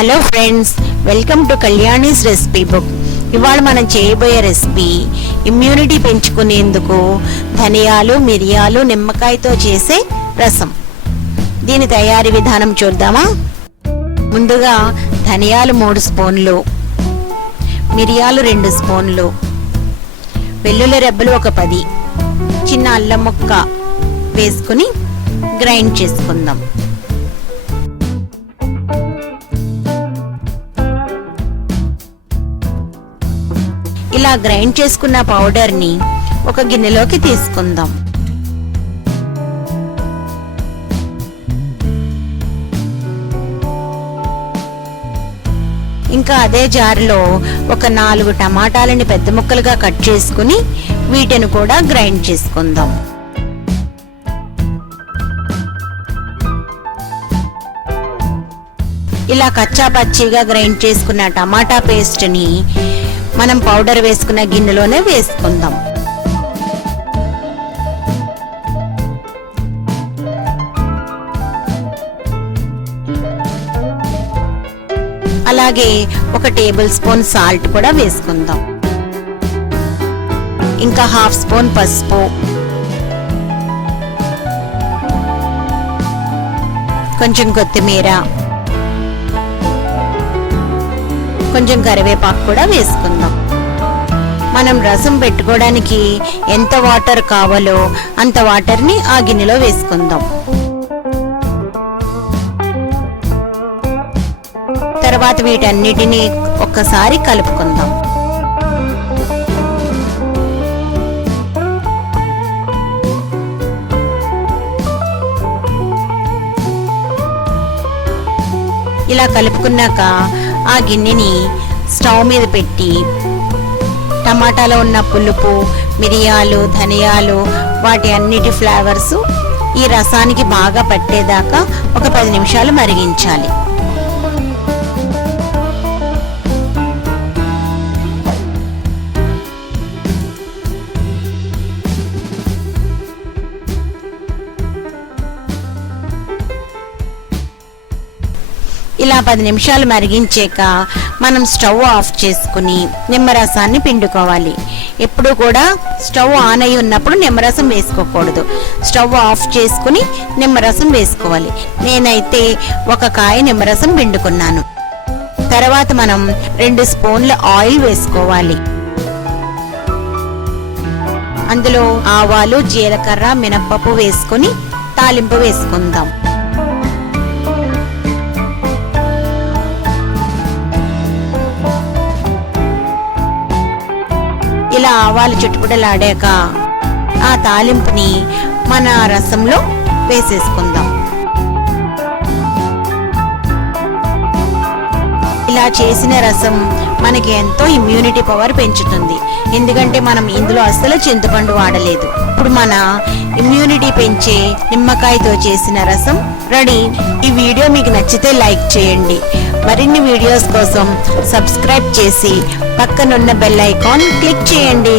Hello friends, welcome to Kalyani's recipe book. ఇవాళ మనం చేయబోయే రెసిపీ ఇమ్యూనిటీ పెంచుకునేందుకు ధనియాలు, మిరియాలు, నిమ్మకాయతో చేసే రసం. దీని తయారీ విధానం చూద్దామా? ముందుగా ధనియాలు 3 స్పూన్లు, మిరియాలు 2 స్పూన్లు, వెల్లుల్లి రెబ్బలు ఒక 10, చిన్న అల్లం ముక్క వేసుకుని గ్రైండ్ చేసుకుందాం. ఇలా గ్రైండ్ చేసుకున్న పౌడర్ని ఒక గిన్నెలోకి తీసుకుందాం. ఇంకా అదే జార్లో ఒక 4 టమాటాలని పెద్ద ముక్కలుగా కట్ చేసుకుని వీటిని కూడా గ్రైండ్ చేసుకుందాం. ఇలా కచ్చా పచ్చిగా గ్రైండ్ చేసుకున్న టమాటా పేస్ట్ని మనం పౌడర్ వేసుకున్న గిన్నెలోనే వేసుకుందాం. అలాగే ఒక టేబుల్ స్పూన్ సాల్ట్ కూడా వేసుకుందాం. ఇంకా 1/2 స్పూన్ పసుపు, కొంచెం కొత్తిమీర, కొంచెం కరివేపాకు కూడా వేసుకుందాం. మనం రసం పెట్టుకోవడానికి ఎంత వాటర్ కావాలో అంత వాటర్ని ఆ గిన్నెలో వేసుకుందాం. తర్వాత వీటన్నిటిని ఒక్కసారి కలుపుకుందాం. ఇలా కలుపుకున్నాక ఆ గిన్నెని స్టవ్ మీద పెట్టి టమాటాలో ఉన్న పులుపు, మిరియాలు, ధనియాలు, వాటి అన్నిటి ఫ్లేవర్స్ ఈ రసానికి బాగా పట్టేదాకా ఒక 10 నిమిషాలు మరిగించాలి. ఇలా 10 నిమిషాలు మరిగించాక మనం స్టవ్ ఆఫ్ చేసుకుని నిమ్మరసాన్ని పిండుకోవాలి. ఎప్పుడు కూడా స్టవ్ ఆన్ అయి ఉన్నప్పుడు నిమ్మరసం వేసుకోకూడదు. స్టవ్ ఆఫ్ చేసుకుని నిమ్మరసం వేసుకోవాలి. నేనైతే 1 కాయ నిమ్మరసం పిండుకున్నాను. తర్వాత మనం 2 స్పూన్ల ఆయిల్ వేసుకోవాలి. అందులో ఆవాలు, జీలకర్ర, మినప్పప్పు వేసుకుని తాలింపు వేసుకుందాం. ఇలా ఆవాలు చుట్టుపుటలాడాక ఆ తాలింపుని మన రసంలో వేసేసుకుందాం. ఇలా చేసిన రసం మనకి ఎంతో ఇమ్యూనిటీ పవర్ పెంచుతుంది. ఎందుకంటే మనం ఇందులో అస్సలు చింతపండు వాడలేదు. ఇప్పుడు మన ఇమ్యూనిటీ పెంచే నిమ్మకాయతో చేసిన రసం రెడీ. ఈ వీడియో మీకు నచ్చితే లైక్ చేయండి. మరిన్ని వీడియోస్ కోసం సబ్స్క్రైబ్ చేసి పక్కనున్న బెల్ ఐకాన్ క్లిక్ చేయండి.